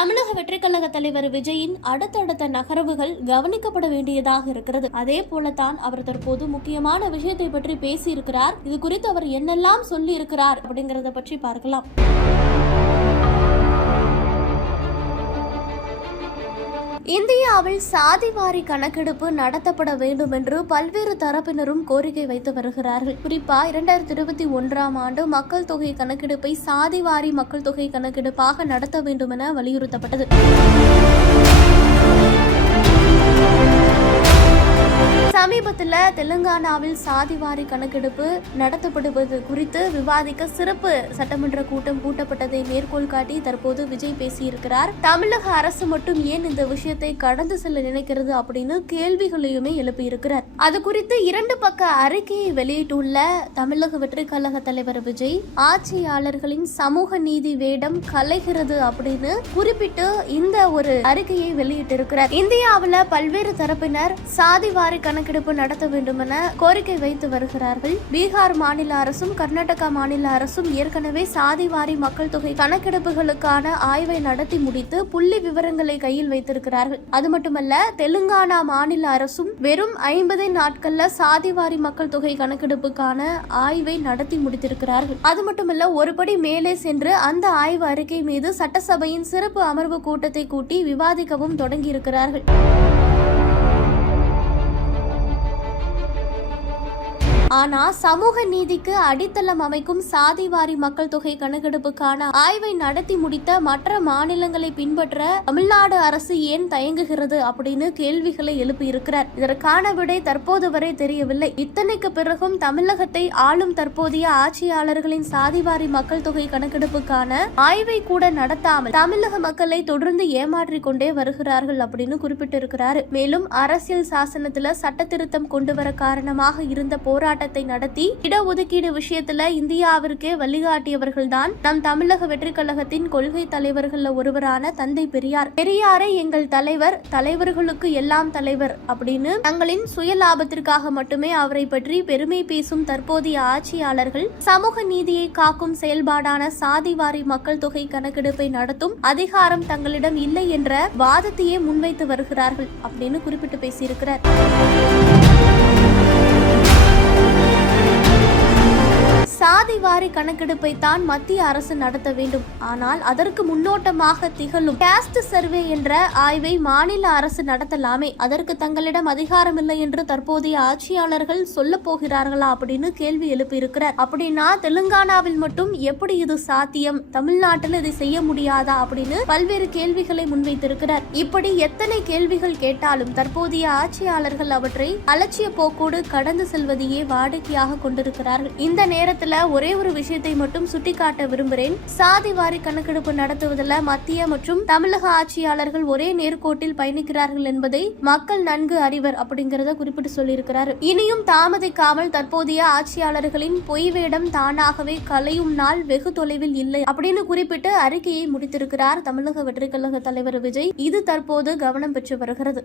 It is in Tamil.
தமிழக வெற்றிக் கழக தலைவர் விஜயின் அடுத்தடுத்த நகர்வுகள் கவனிக்கப்பட வேண்டியதாக இருக்கிறது. அதே போலத்தான் அவர் தற்போது முக்கியமான விஷயத்தை பற்றி பேசியிருக்கிறார். இது குறித்து அவர் என்னெல்லாம் சொல்லி இருக்கிறார் அப்படிங்கறத பற்றி பார்க்கலாம். இந்தியாவில் சாதிவாரி கணக்கெடுப்பு நடத்தப்பட வேண்டும் என்று பல்வேறு தரப்பினரும் கோரிக்கை வைத்து வருகிறார்கள். குறிப்பா 2021ஆம் ஆண்டு மக்கள் தொகை கணக்கெடுப்பை சாதிவாரி மக்கள் தொகை கணக்கெடுப்பாக நடத்த வேண்டும் என வலியுறுத்தப்பட்டது. சமீபத்தில் தெலுங்கானாவில் சாதிவாரி கணக்கெடுப்பு நடத்தப்படுவது குறித்து விவாதிக்க சிறப்பு சட்டமன்ற கூட்டம் கூட்டப்பட்டதை மேற்கோள் காட்டி தற்போது விஜய் பேசியிருக்கிறார். தமிழக அரசு மட்டும் ஏன் இந்த விஷயத்தை கடந்து செல்ல நினைக்கிறது அப்படின்னு கேள்விகளையுமே எழுப்பியிருக்கிறார். அது குறித்து 2 பக்க அறிக்கையை வெளியிட்டுள்ள தமிழக வெற்றிக் கழக தலைவர் விஜய், ஆட்சியாளர்களின் சமூக நீதி வேடம் கலைகிறது அப்படின்னு குறிப்பிட்டு இந்த ஒரு அறிக்கையை வெளியிட்டிருக்கிறார். இந்தியாவில் பல்வேறு தரப்பினர் சாதிவாரி கணக்கெடுப்பு நடத்த வேண்டும் என கோரிக்கை வைத்து வருகிறார்கள். பீகார் மாநில அரசும் கர்நாடகா மாநில அரசும் ஏற்கனவே சாதிவாரி மக்கள் தொகை கணக்கெடுப்புகளுக்கான ஆய்வை நடத்தி முடித்து புள்ளி விவரங்களை கையில் வைத்திருக்கிறார்கள். அது மட்டுமல்ல, தெலுங்கானா மாநில அரசும் வெறும் 50 நாட்கள்ல சாதிவாரி மக்கள் தொகை கணக்கெடுப்புக்கான ஆய்வை நடத்தி முடித்திருக்கிறார்கள். அது மட்டுமல்ல, ஒருபடி மேலே சென்று அந்த ஆய்வு அறிக்கை மீது சட்டசபையின் சிறப்பு அமர்வு கூட்டத்தை கூட்டி விவாதிக்கவும் தொடங்கியிருக்கிறார்கள். ஆனா சமூக நீதிக்கு அடித்தளம் அமைக்கும் சாதிவாரி மக்கள் தொகை கணக்கெடுப்புக்கான ஆய்வை நடத்தி முடித்த மற்ற மாநிலங்களை பின்பற்ற தமிழ்நாடு அரசு ஏன் தயங்குகிறது அப்படின்னு கேள்விகளை எழுப்பி இருக்கிறார். இதற்கான விடை தற்போது வரை தெரியவில்லை. இத்தனைக்கு பிறகும் தமிழகத்தை ஆளும் தற்போதைய ஆட்சியாளர்களின் சாதிவாரி மக்கள் தொகை கணக்கெடுப்புக்கான ஆய்வை கூட நடத்தாமல் தமிழக மக்களை தொடர்ந்து ஏமாற்றிக் கொண்டே வருகிறார்கள் அப்படின்னு குறிப்பிட்டிருக்கிறார். மேலும் அரசியல் சாசனத்துல சட்ட திருத்தம் கொண்டு வர காரணமாக இருந்த போராட்டம் நடத்தி இடஒதுக்கீடு விஷயத்துல இந்தியாவிற்கே வழிகாட்டியவர்கள் தான் நம் தமிழக வெற்றிக் கழகத்தின் கொள்கை தலைவர்கள் ஒருவரான தந்தை பெரியார். பெரியாரை எங்கள் தலைவர், தலைவர்களுக்கு எல்லாம் தலைவர் அப்படின்னு தங்களின் சுய லாபத்திற்காக மட்டுமே அவரை பற்றி பெருமை பேசும் தற்போதைய ஆட்சியாளர்கள் சமூக நீதியை காக்கும் செயல்பாடான சாதிவாரி மக்கள் தொகை கணக்கெடுப்பை நடத்தும் அதிகாரம் தங்களிடம் இல்லை என்ற வாதத்தையே முன்வைத்து வருகிறார்கள் அப்படின்னு குறிப்பிட்டு பேசியிருக்கிறார். சாதிவாரி கணக்கெடுப்பை தான் மத்திய அரசு நடத்த வேண்டும். ஆனால் அதற்கு முன்னோட்டமாக திகழும் காஸ்ட் சர்வே என்ற ஆய்வை மாநில அரசு நடத்தலாமே, அதற்கு தங்களிடம் அதிகாரம் இல்லை என்று தற்போதைய ஆட்சியாளர்கள் சொல்ல போகிறார்களா அப்படின்னு கேள்வி எழுப்பி இருக்கிறார். அப்படின்னா தெலுங்கானாவில் மட்டும் எப்படி இது சாத்தியம், தமிழ்நாட்டில் இதை செய்ய முடியாதா அப்படின்னு பல்வேறு கேள்விகளை முன்வைத்திருக்கிறார். இப்படி எத்தனை கேள்விகள் கேட்டாலும் தற்போதைய ஆட்சியாளர்கள் அவற்றை அலட்சிய போக்கோடு கடந்து செல்வதையே வாடிக்கையாக கொண்டிருக்கிறார்கள். இந்த நேரத்தில் ஒரே ஒரு விஷயத்தை மட்டும் சுட்டிக்காட்ட விரும்புகிறேன். சாதிவாரி கணக்கெடுப்பு நடத்துவதில் மத்திய மற்றும் தமிழக ஆட்சியாளர்கள் ஒரே நேர்கோட்டில் பயணிக்கிறார்கள் என்பதை மக்கள் நன்கு அறிவர் அப்படிங்கறத குறிப்பிட்டு சொல்லியிருக்கிறார். இனியும் தாமதிக்காமல் தற்போதைய ஆட்சியாளர்களின் பொய் வேடம் தானாகவே கலையும் நாள் வெகு தொலைவில் இல்லை அப்படின்னு குறிப்பிட்டு அறிக்கையை முடித்திருக்கிறார் தமிழக வெற்றிக் கழக தலைவர் விஜய். இது தற்போது கவனம் பெற்று வருகிறது.